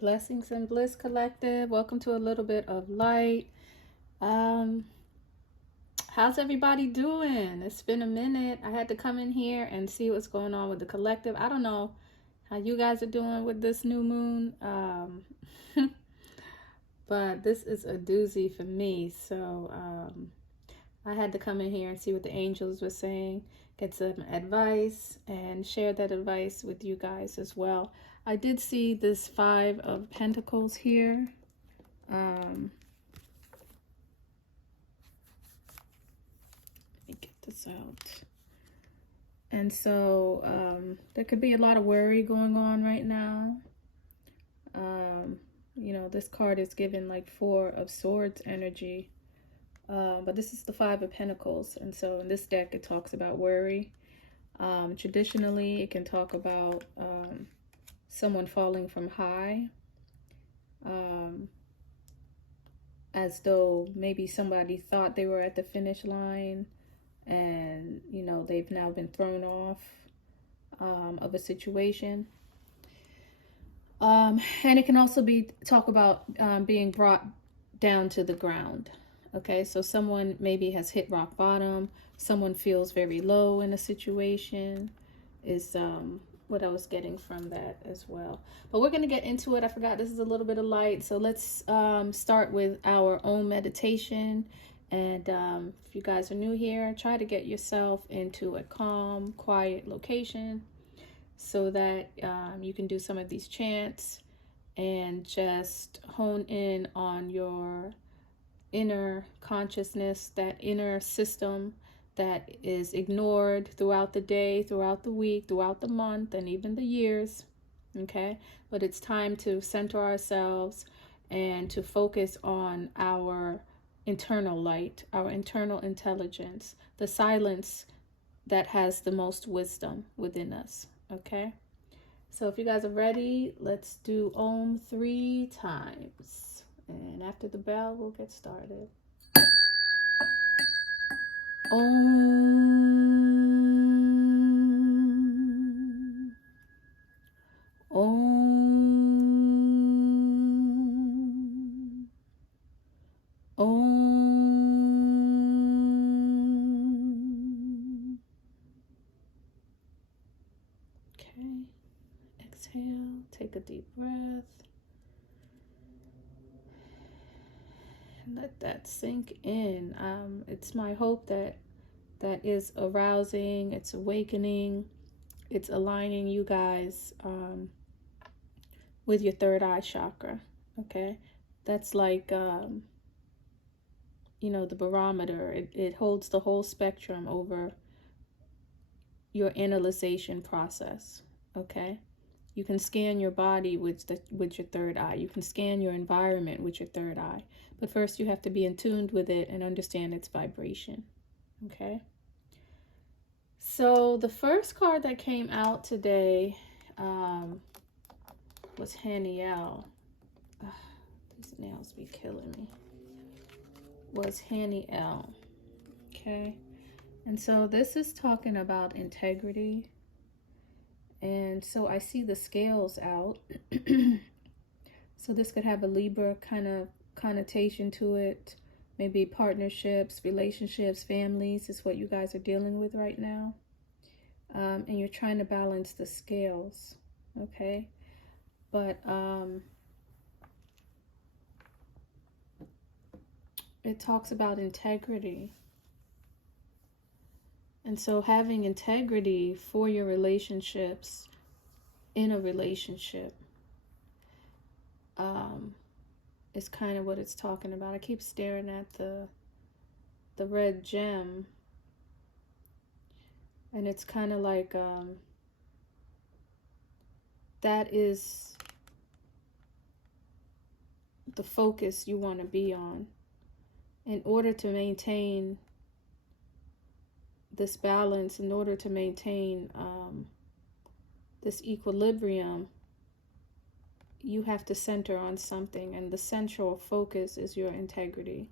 Blessings and Bliss Collective. Welcome to a little bit of light. Um, how's everybody doing? It's been a minute. I had to come in here and see what's going on with the collective. I don't know how you guys are doing with this new moon. But this is a doozy for me. So I had to come in here and see what the angels were saying, get some advice, and share that advice with you guys as well. I did see this Five of Pentacles here. Let me get this out. And so there could be a lot of worry going on right now. You know, this card is given like Four of Swords energy. But this is the Five of Pentacles. And so in this deck, it talks about worry. Traditionally, it can talk about someone falling from high, as though maybe somebody thought they were at the finish line and, you know, they've now been thrown off of a situation. And it can also be talk about being brought down to the ground. Okay, so someone maybe has hit rock bottom. Someone feels very low in a situation is what I was getting from that as well. But we're going to get into it. I forgot this is a little bit of light. So let's start with our own meditation. And if you guys are new here, try to get yourself into a calm, quiet location so that you can do some of these chants and just hone in on your inner consciousness, that inner system that is ignored throughout the day, throughout the week, throughout the month, and even the years. Okay, but it's time to center ourselves and to focus on our internal light, our internal intelligence, the silence that has the most wisdom within us. Okay, so if you guys are ready, let's do Om 3 times. And after the bell, we'll get started. Om. Om. Om. Okay. Exhale. Take a deep breath. Let that sink in. It's my hope that that is arousing, it's awakening, it's aligning you guys with your third eye chakra. Okay, that's like you know, the barometer. It holds the whole spectrum over your analyzation process. Okay, you can scan your body with your third eye. You can scan your environment with your third eye. But first you have to be in tune with it and understand its vibration. Okay. So the first card that came out today was Haniel. These nails be killing me. Was Haniel. Okay. And so this is talking about integrity. And so I see the scales out. So this could have a Libra kind of connotation to it. Maybe partnerships, relationships, families is what you guys are dealing with right now. And you're trying to balance the scales. Okay. But it talks about integrity. And so having integrity for your relationships in a relationship is kind of what it's talking about. I keep staring at the red gem, and it's kind of like that is the focus you want to be on in order to maintain this balance, in order to maintain this equilibrium. You have to center on something, and the central focus is your integrity.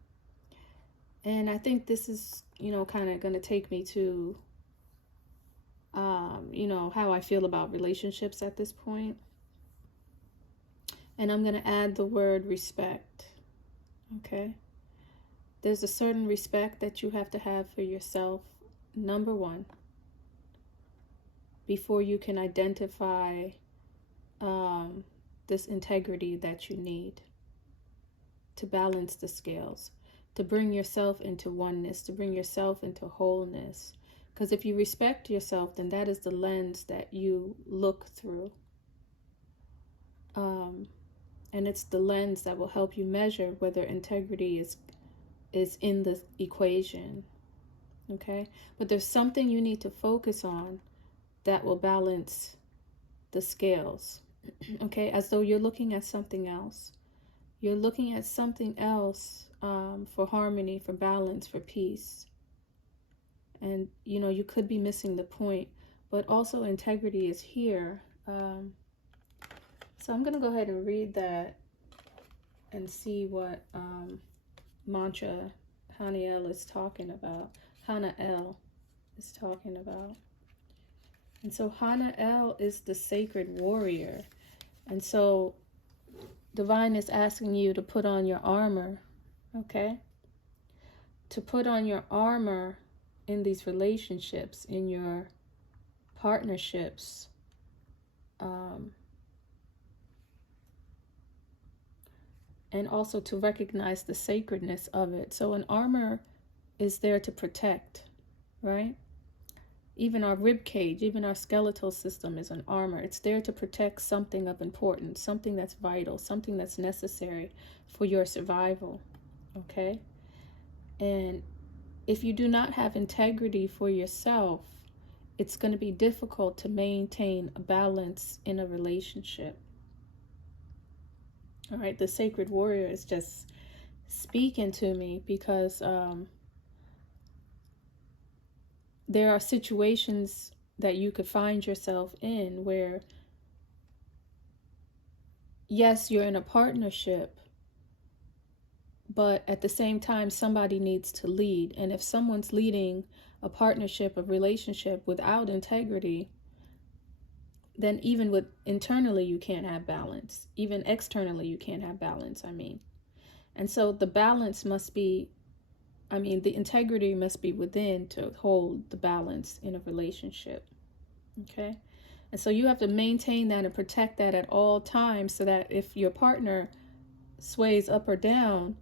And I think this is, you know, kind of going to take me to, you know, how I feel about relationships at this point. And I'm going to add the word respect. Okay? There's a certain respect that you have to have for yourself, number one, before you can identify this integrity that you need to balance the scales, to bring yourself into oneness, to bring yourself into wholeness. Because if you respect yourself, then that is the lens that you look through. And it's the lens that will help you measure whether integrity is in the equation. Okay? But there's something you need to focus on that will balance the scales. Okay? As though you're looking at something else. You're looking at something else for harmony, for balance, for peace. And, you know, you could be missing the point. But also integrity is here. So I'm going to go ahead and read that and see what mantra Haniel is talking about. Hanael is talking about. And so Hanael is the sacred warrior. And so Divine is asking you to put on your armor, okay? To put on your armor in these relationships, in your partnerships. And also to recognize the sacredness of it. So an armor is there to protect, right? Even our rib cage, even our skeletal system is an armor. It's there to protect something of importance, something that's vital, something that's necessary for your survival, okay? And if you do not have integrity for yourself, it's going to be difficult to maintain a balance in a relationship. All right, the sacred warrior is just speaking to me because there are situations that you could find yourself in where, yes, you're in a partnership, but at the same time, somebody needs to lead. And if someone's leading a partnership, a relationship without integrity, then even with internally, you can't have balance. Even externally, you can't have balance, I mean. And so the balance must be, the integrity must be within to hold the balance in a relationship, okay? And so you have to maintain that and protect that at all times so that if your partner sways up or down,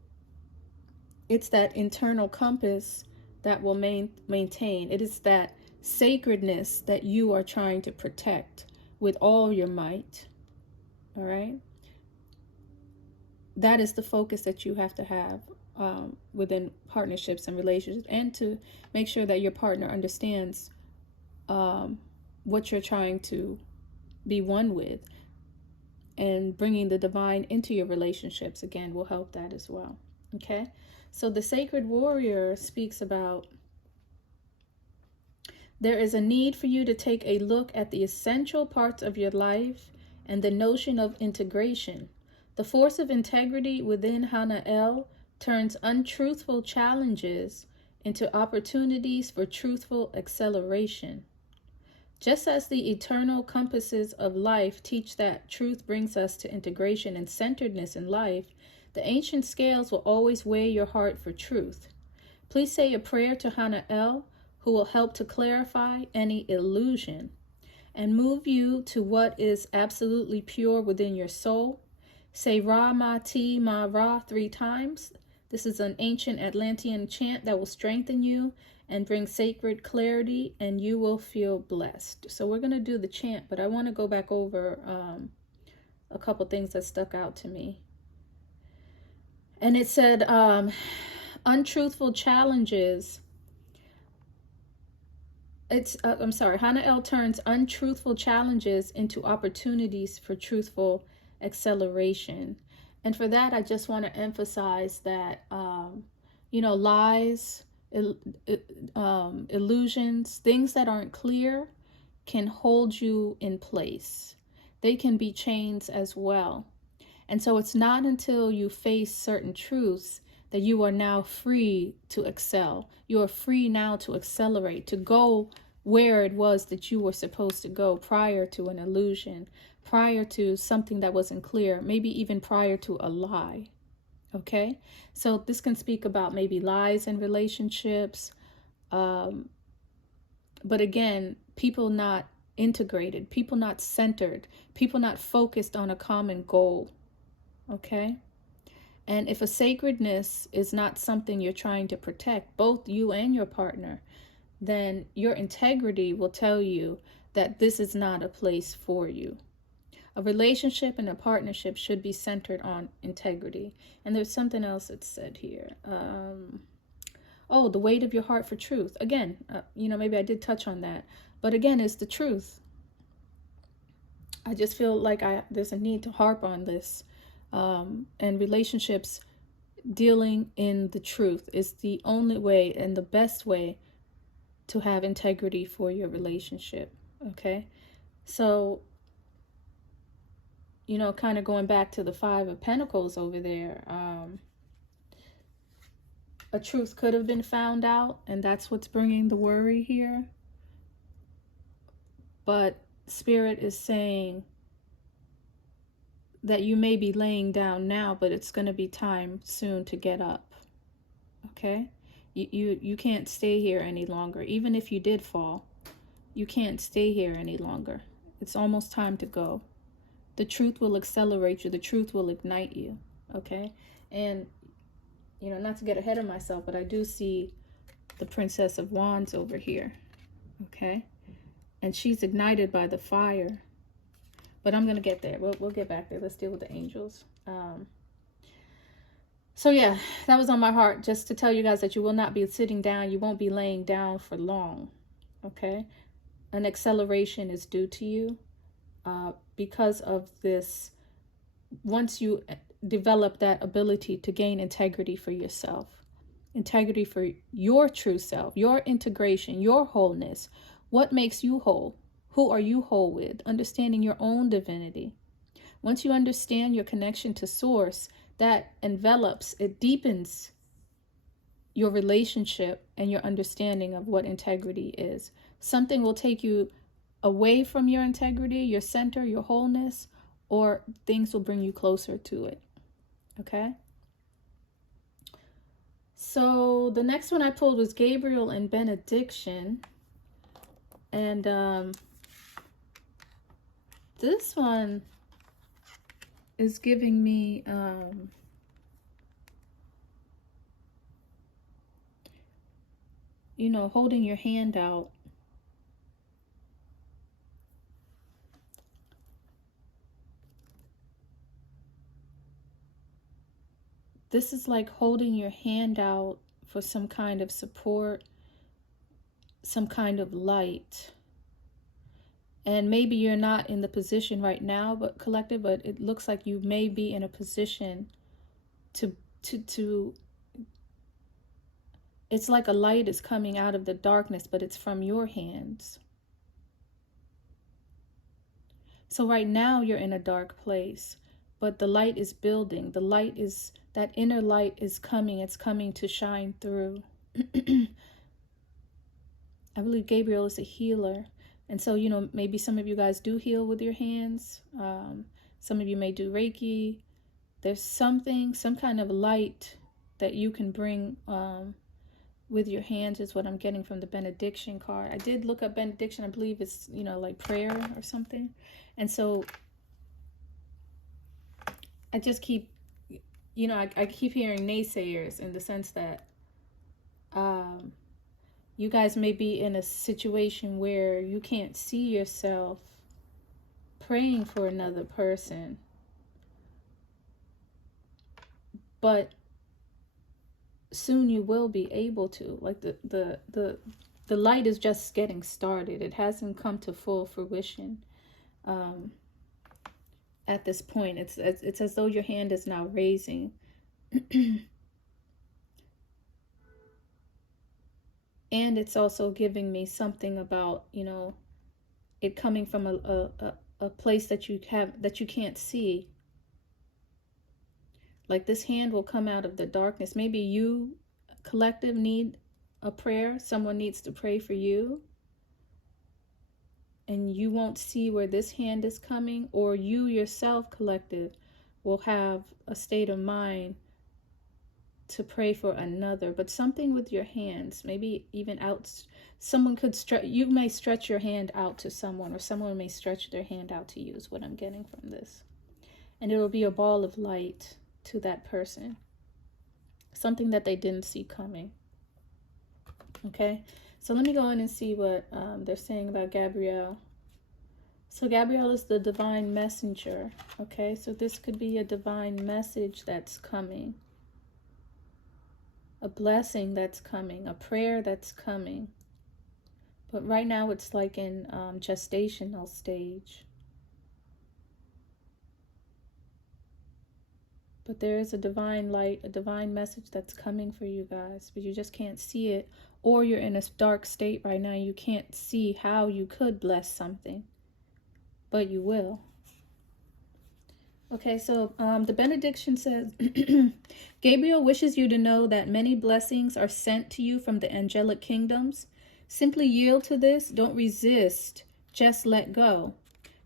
it's that internal compass that will maintain. It is that sacredness that you are trying to protect with all your might, all right? That is the focus that you have to have within partnerships and relationships, and to make sure that your partner understands what you're trying to be one with. And bringing the divine into your relationships, again, will help that as well, okay? So the sacred warrior speaks about there is a need for you to take a look at the essential parts of your life and the notion of integration. The force of integrity within Hanael turns untruthful challenges into opportunities for truthful acceleration. Just as the eternal compasses of life teach that truth brings us to integration and centeredness in life, the ancient scales will always weigh your heart for truth. Please say a prayer to Hanael, who will help to clarify any illusion and move you to what is absolutely pure within your soul. Say Ra Ma Ti Ma Ra 3 times. This is an ancient Atlantean chant that will strengthen you and bring sacred clarity, and you will feel blessed. So we're going to do the chant, but I want to go back over a couple things that stuck out to me. And it said, untruthful challenges. Hanael turns untruthful challenges into opportunities for truthful acceleration. And for that, I just want to emphasize that, lies, illusions, things that aren't clear can hold you in place. They can be chains as well. And so it's not until you face certain truths that you are now free to excel. You are free now to accelerate, to go where it was that you were supposed to go prior to an illusion, prior to something that wasn't clear, maybe even prior to a lie. Okay, so this can speak about maybe lies in relationships, but again, people not integrated, people not centered, people not focused on a common goal. Okay, and if a sacredness is not something you're trying to protect, both you and your partner, then your integrity will tell you that this is not a place for you. A relationship and a partnership should be centered on integrity. And there's something else that's said here. Oh, the weight of your heart for truth. Again, maybe I did touch on that. But again, it's the truth. I just feel like there's a need to harp on this. And relationships, dealing in the truth is the only way and the best way to have integrity for your relationship. Okay? So, kind of going back to the Five of Pentacles over there, a truth could have been found out, and that's what's bringing the worry here. But Spirit is saying that you may be laying down now, but it's going to be time soon to get up. Okay? You can't stay here any longer. Even if you did fall, you can't stay here any longer. It's almost time to go. The truth will accelerate you. The truth will ignite you. Okay? And, not to get ahead of myself, but I do see the Princess of Wands over here. Okay? And she's ignited by the fire. But I'm going to get there. We'll get back there. Let's deal with the angels. So yeah, that was on my heart, just to tell you guys that you will not be sitting down. You won't be laying down for long. Okay? An acceleration is due to you. Because of this, once you develop that ability to gain integrity for yourself, integrity for your true self, your integration, your wholeness, what makes you whole? Who are you whole with? Understanding your own divinity. Once you understand your connection to source, that envelops, it deepens your relationship and your understanding of what integrity is. Something will take you away from your integrity, your center, your wholeness, or things will bring you closer to it. Okay? So the next one I pulled was Gabriel and Benediction. And this one is giving me holding your hand out. This is like holding your hand out for some kind of support, some kind of light. And maybe you're not in the position right now, but collective, but it looks like you may be in a position to it's like a light is coming out of the darkness, but it's from your hands. So right now you're in a dark place, but the light is building. The light is, that inner light is coming. It's coming to shine through. I believe Gabriel is a healer. And so, maybe some of you guys do heal with your hands. Some of you may do Reiki. There's some kind of light that you can bring with your hands is what I'm getting from the benediction card. I did look up benediction. I believe it's, like prayer or something. And so I just keep, I keep hearing naysayers in the sense that you guys may be in a situation where you can't see yourself praying for another person. But soon you will be able to. Like the light is just getting started. It hasn't come to full fruition at this point. It's as though your hand is now raising. And it's also giving me something about, it coming from a place that you can't see. Like this hand will come out of the darkness. Maybe you, collective, need a prayer. Someone needs to pray for you. and you won't see where this hand is coming, or you yourself, collective, will have a state of mind to pray for another. But something with your hands, maybe even out, someone could stretch, you may stretch your hand out to someone, or someone may stretch their hand out to you, is what I'm getting from this. And it will be a ball of light to that person, something that they didn't see coming. Okay, so let me go in and see what they're saying about Gabrielle. So Gabrielle is the divine messenger. Okay, so this could be a divine message that's coming, a blessing that's coming, a prayer that's coming. But right now it's like in gestational stage. But there is a divine light, a divine message that's coming for you guys, but you just can't see it. Or you're in a dark state right now. You can't see how you could bless something, but you will. Okay, so the benediction says, Gabriel wishes you to know that many blessings are sent to you from the angelic kingdoms. Simply yield to this. Don't resist. Just let go.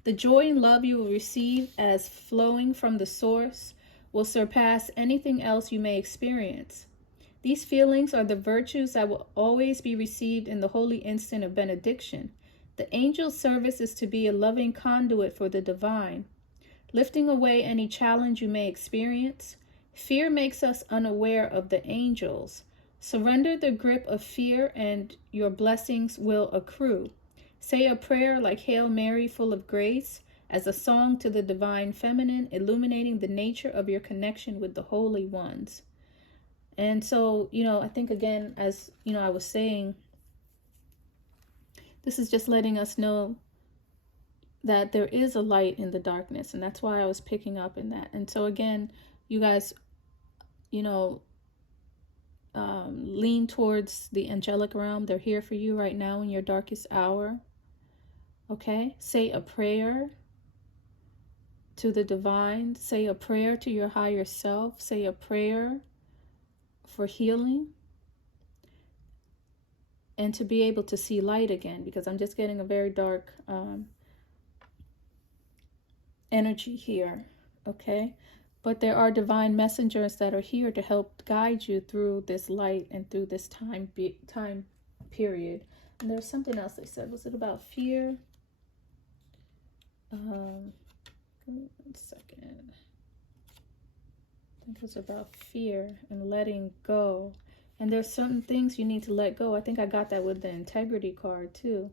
The joy and love you will receive as flowing from the source will surpass anything else you may experience. These feelings are the virtues that will always be received in the holy instant of benediction. The angel's service is to be a loving conduit for the divine, lifting away any challenge you may experience. Fear makes us unaware of the angels. Surrender the grip of fear and your blessings will accrue. Say a prayer like Hail Mary, full of grace, as a song to the divine feminine, illuminating the nature of your connection with the holy ones. And so, I think again, as I was saying, this is just letting us know that there is a light in the darkness, and that's why I was picking up in that. And so again, you guys, lean towards the angelic realm. They're here for you right now in your darkest hour. Okay, say a prayer to the divine. Say a prayer to your higher self. Say a prayer for healing and to be able to see light again, because I'm just getting a very dark energy here. Okay, but there are divine messengers that are here to help guide you through this light and through this time period. And there's something else they said. Was it about fear? Give me 1 second. I think it was about fear and letting go. And there's certain things you need to let go. I think I got that with the integrity card too.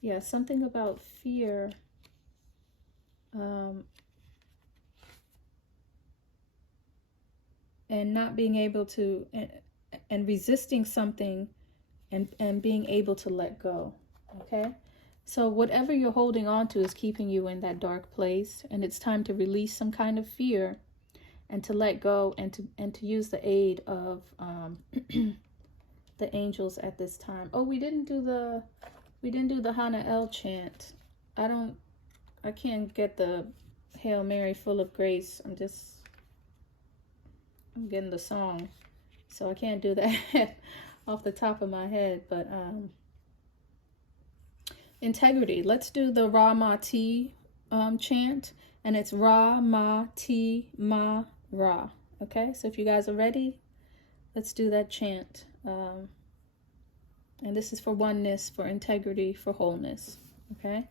Yeah, something about fear. And not being able to, and resisting something and being able to let go. Okay? So whatever you're holding on to is keeping you in that dark place, and it's time to release some kind of fear and to let go and to use the aid of the angels at this time. Oh, we didn't do the Hana chant. I can't get the Hail Mary full of grace. I'm getting the song, so I can't do that off the top of my head. But integrity. Let's do the Ra Ma Ti chant, and it's Ra Ma Ti Ma Ra. Okay, so if you guys are ready, let's do that chant. And this is for oneness, for integrity, for wholeness. Okay.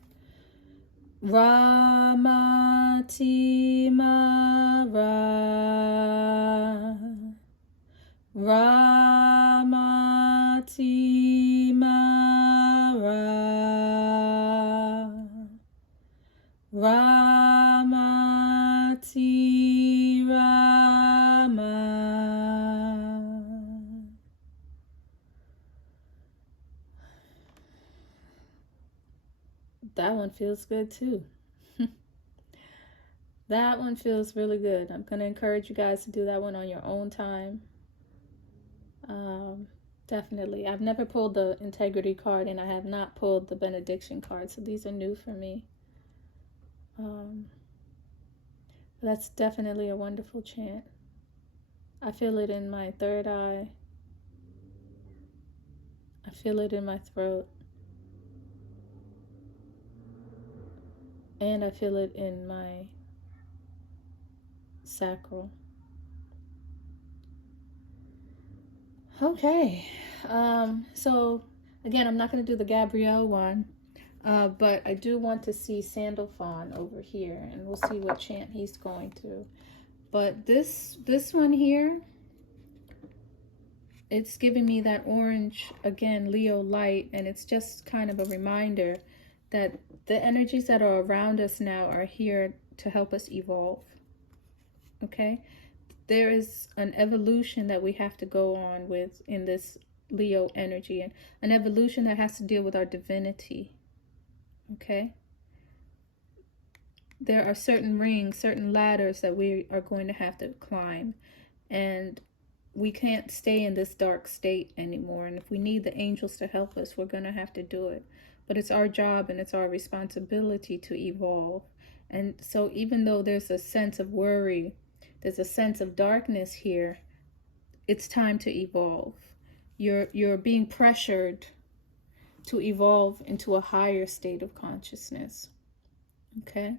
Ra Ma Ti Ma Ra. Ra Ma Ti Ma Ra. Ra Ma Ti Ra Ma. That one feels good too. That one feels really good. I'm going to encourage you guys to do that one on your own time. Definitely. I've never pulled the integrity card, and I have not pulled the benediction card, so these are new for me. That's definitely a wonderful chant. I feel it in my third eye. I feel it in my throat. And I feel it in my sacral. Okay. So again, I'm not going to do the Gabrielle one, but I do want to see Sandalphon over here, and we'll see what chant he's going through. But this one here, it's giving me that orange, again, Leo light, and it's just kind of a reminder that the energies that are around us now are here to help us evolve. Okay? There is an evolution that we have to go on with in this Leo energy, and an evolution that has to deal with our divinity. Okay? There are certain rings, certain ladders that we are going to have to climb, and we can't stay in this dark state anymore. And if we need the angels to help us, we're going to have to do it. But it's our job and it's our responsibility to evolve. And so even though there's a sense of worry, there's a sense of darkness here, it's time to evolve. You're being pressured to evolve into a higher state of consciousness. Okay?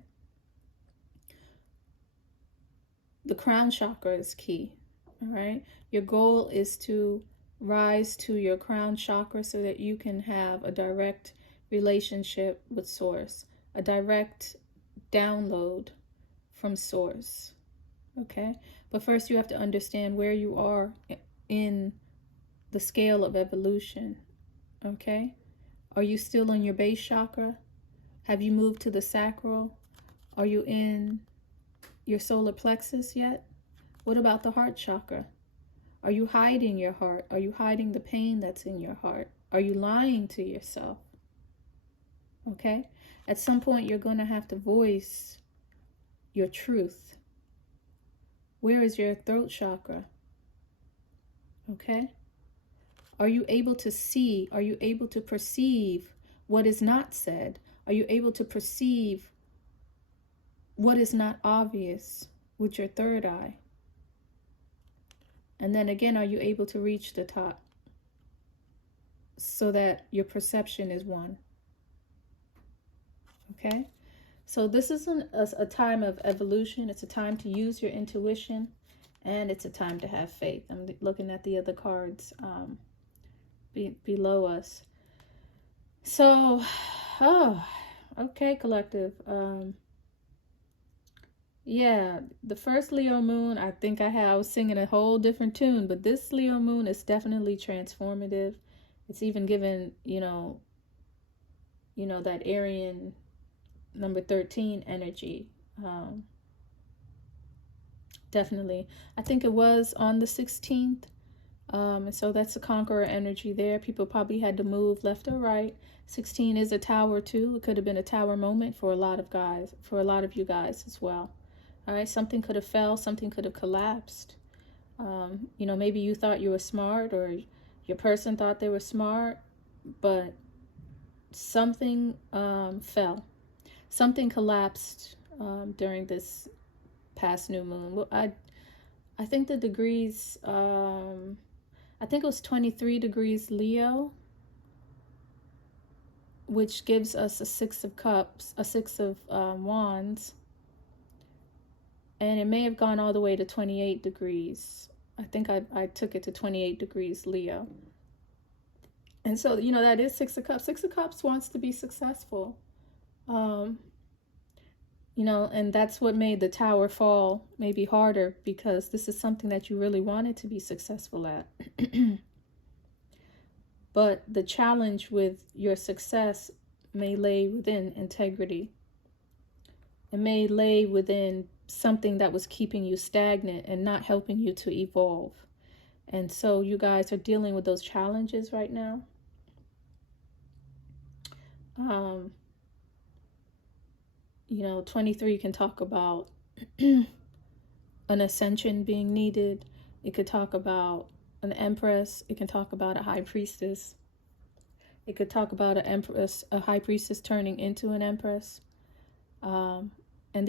The crown chakra is key. All right? Your goal is to rise to your crown chakra so that you can have a direct relationship with Source, a direct download from Source. Okay? But first you have to understand where you are in the scale of evolution. Okay? Are you still in your base chakra? Have you moved to the sacral? Are you in your solar plexus yet? What about the heart chakra? Are you hiding your heart? Are you hiding the pain that's in your heart? Are you lying to yourself? Okay? At some point, you're going to have to voice your truth. Where is your throat chakra? Okay? Are you able to see? Are you able to perceive what is not said? Are you able to perceive what is not obvious with your third eye? And then again, are you able to reach the top so that your perception is one? Okay? So this isn't a time of evolution. It's a time to use your intuition, and it's a time to have faith. I'm looking at the other cards below us. So, okay, collective. Yeah, the first Leo moon, I think I was singing a whole different tune, but this Leo moon is definitely transformative. It's even given, you know, that Aryan number 13 energy. Definitely. I think it was on the 16th. And so that's the conqueror energy there. People probably had to move left or right. 16 is a tower too. It could have been a tower moment for a lot of guys, for a lot of you guys as well. All right, something could have fell, something could have collapsed. Maybe you thought you were smart, or your person thought they were smart, but something fell. Something collapsed during this past new moon. Well, I think the degrees, I think it was 23 degrees Leo, which gives us a 6 of cups, a 6 of wands. And it may have gone all the way to 28 degrees. I think I took it to 28 degrees Leo. And so, that is 6 of Cups. 6 of Cups wants to be successful. And that's what made the tower fall maybe harder, because this is something that you really wanted to be successful at. But the challenge with your success may lay within integrity. It may lay within something that was keeping you stagnant and not helping you to evolve. And so you guys are dealing with those challenges right now. 23 can talk about an ascension being needed. It could talk about an empress. It can talk about a high priestess. It could talk about an empress, a high priestess turning into an empress. And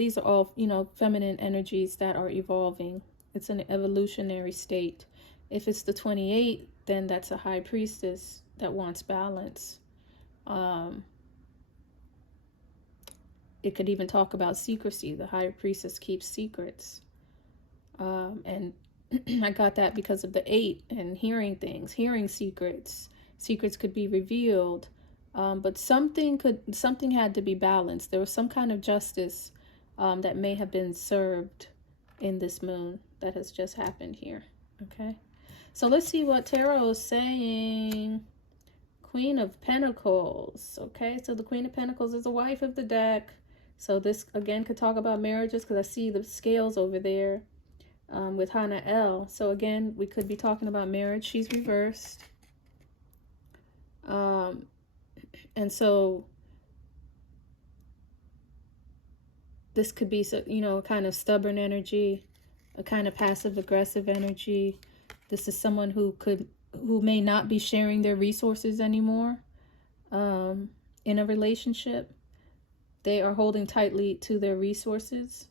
these are all, feminine energies that are evolving. It's an evolutionary state. If it's the 28, then that's a high priestess that wants balance. It could even talk about secrecy. The higher priestess keeps secrets. And I got that because of the 8 and hearing things, hearing secrets. Secrets could be revealed. But something had to be balanced. There was some kind of justice that may have been served in this moon that has just happened here. Okay. So let's see what tarot is saying. Queen of Pentacles. Okay. So the Queen of Pentacles is the wife of the deck. So this again could talk about marriages, because I see the scales over there with Hana L. So again, we could be talking about marriage. She's reversed. And so this could be, you know, a kind of stubborn energy, a kind of passive aggressive energy. This is someone who may not be sharing their resources anymore in a relationship. They are holding tightly to their resources.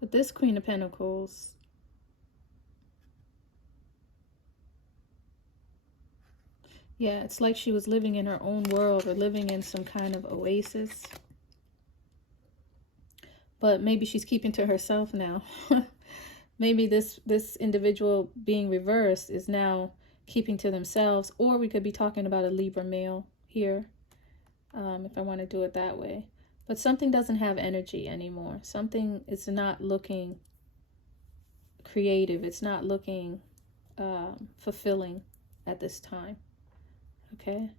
But this Queen of Pentacles, yeah, it's like she was living in her own world or living in some kind of oasis. But maybe she's keeping to herself now. Maybe this individual being reversed is now keeping to themselves. Or we could be talking about a Libra male here, if I want to do it that way. But something doesn't have energy anymore. Something is not looking creative. It's not looking fulfilling at this time. Okay.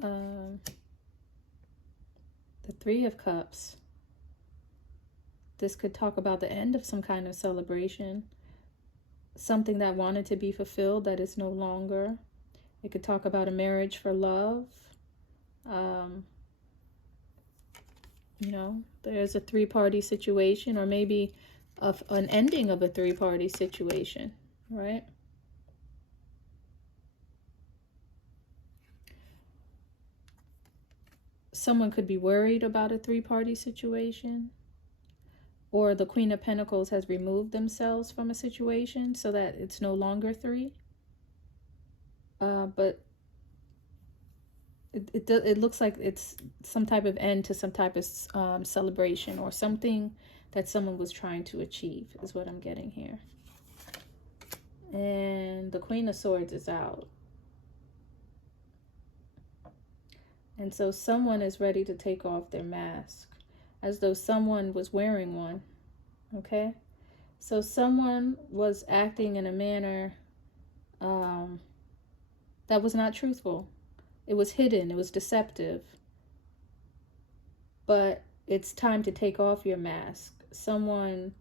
The 3 of Cups. This could talk about the end of some kind of celebration. Something that wanted to be fulfilled that is no longer. It could talk about a marriage for love. You know, there's a 3-party situation, or maybe an ending of a 3-party situation, right? Someone could be worried about a 3-party situation, or the Queen of Pentacles has removed themselves from a situation so that it's no longer 3. But it looks like it's some type of end to some type of celebration, or something that someone was trying to achieve is what I'm getting here. And the Queen of Swords is out. And so someone is ready to take off their mask, as though someone was wearing one. Okay? So someone was acting in a manner that was not truthful. It was hidden. It was deceptive. But it's time to take off your mask. Someone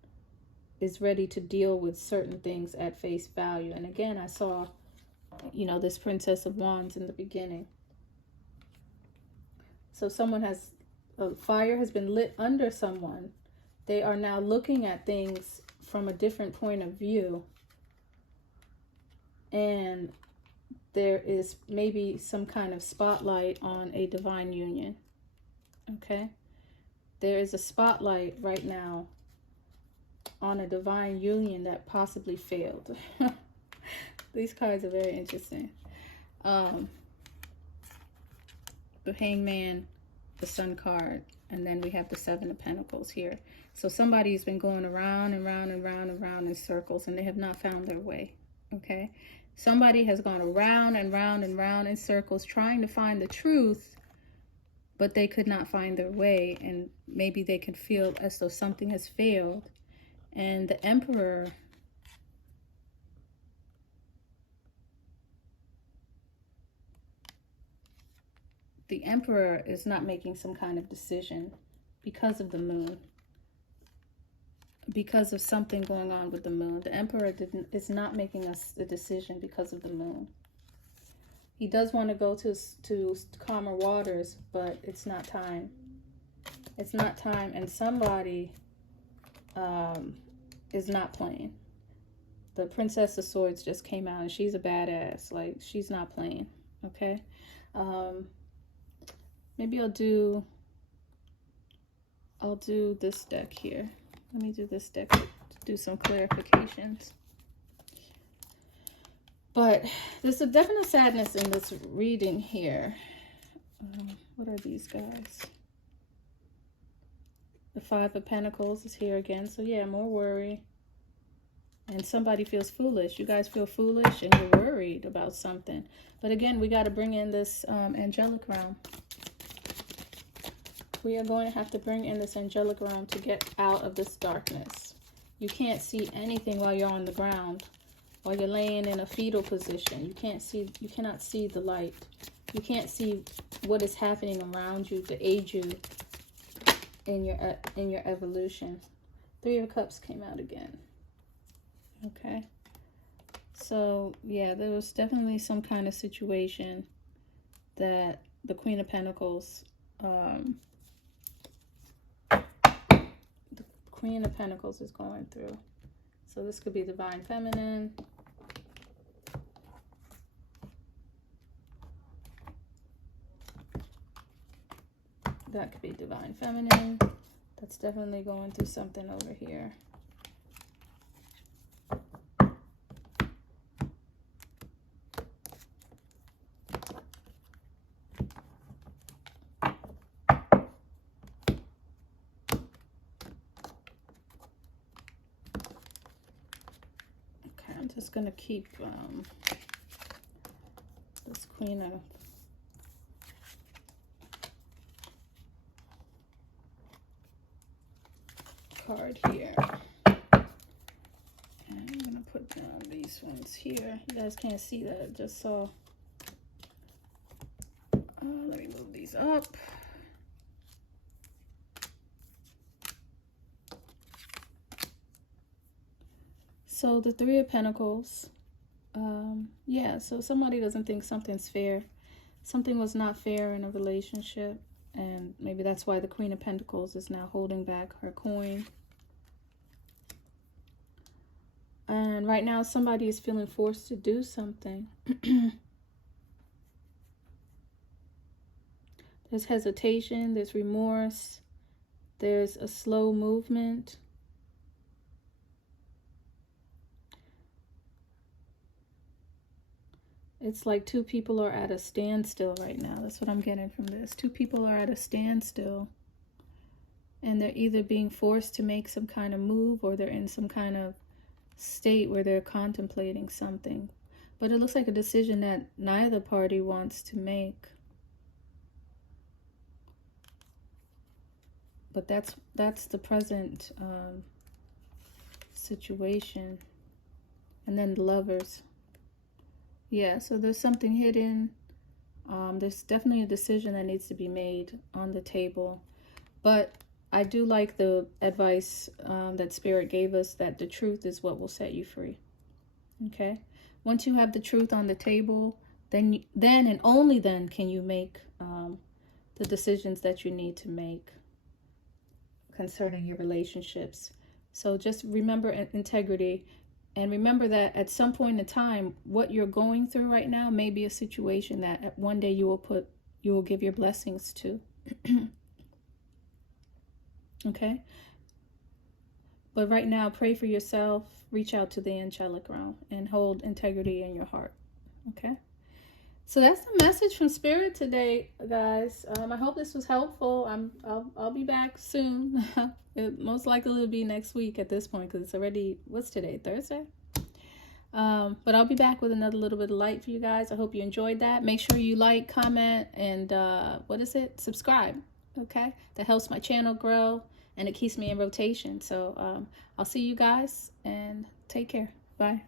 is ready to deal with certain things at face value. And again, I saw, you know, this Princess of Wands in the beginning. So someone has, a fire has been lit under someone. They are now looking at things from a different point of view. And there is maybe some kind of spotlight on a divine union. Okay? There is a spotlight right now on a divine union that possibly failed. These cards are very interesting. The Hangman, the Sun card, and then we have the 7 of Pentacles here. So somebody's been going around and round and round and round in circles, and they have not found their way. Okay? Somebody has gone around and round and round in circles trying to find the truth, but they could not find their way, and maybe they could feel as though something has failed. And the Emperor, is not making some kind of decision because of the moon. Because of something going on with the moon. The Emperor is not making a decision because of the moon. He does want to go to calmer waters, but it's not time. It's not time, and somebody is not playing. The Princess of Swords just came out, and she's a badass. Like, she's not playing. Okay? Maybe I'll do this deck here. Let me do this deck to do some clarifications. But there's a definite sadness in this reading here. What are these guys? The Five of Pentacles is here again. So yeah, more worry. And somebody feels foolish. You guys feel foolish and you're worried about something. But again, we got to bring in this angelic realm. We are going to have to bring in this angelic realm to get out of this darkness. You can't see anything while you're on the ground. While you're laying in a fetal position. You cannot see the light. You can't see what is happening around you to aid you in your evolution. Three of Cups came out again. Okay. So, yeah, there was definitely some kind of situation that the Queen of Pentacles, the Queen of Pentacles is going through. So this could be Divine Feminine. That could be Divine Feminine. That's definitely going through something over here. Okay, I'm just going to keep this Queen of card here. And I'm going to put down these ones here. You guys can't see that. I just saw. Let me move these up. So the Three of Pentacles. Yeah, so somebody doesn't think something's fair. Something was not fair in a relationship. And maybe that's why the Queen of Pentacles is now holding back her coin. And right now, somebody is feeling forced to do something. There's hesitation, there's remorse, there's a slow movement. It's like two people are at a standstill right now. That's what I'm getting from this. Two people are at a standstill. And they're either being forced to make some kind of move or they're in some kind of state where they're contemplating something. But it looks like a decision that neither party wants to make. But that's the present situation. And then the Lovers. Yeah, so there's something hidden. There's definitely a decision that needs to be made on the table. But I do like the advice that Spirit gave us, that the truth is what will set you free. Okay? Once you have the truth on the table, then and only then can you make the decisions that you need to make concerning your relationships. So just remember integrity. And remember that at some point in time, what you're going through right now may be a situation that one day you will give your blessings to. Okay? But right now, pray for yourself, reach out to the angelic realm, and hold integrity in your heart. Okay? So that's the message from Spirit today, guys. I hope this was helpful. I'll be back soon. It most likely will be next week at this point, because it's already, what's today, Thursday? But I'll be back with another little bit of light for you guys. I hope you enjoyed that. Make sure you like, comment, and subscribe. Okay? That helps my channel grow, and it keeps me in rotation. So I'll see you guys, and take care. Bye.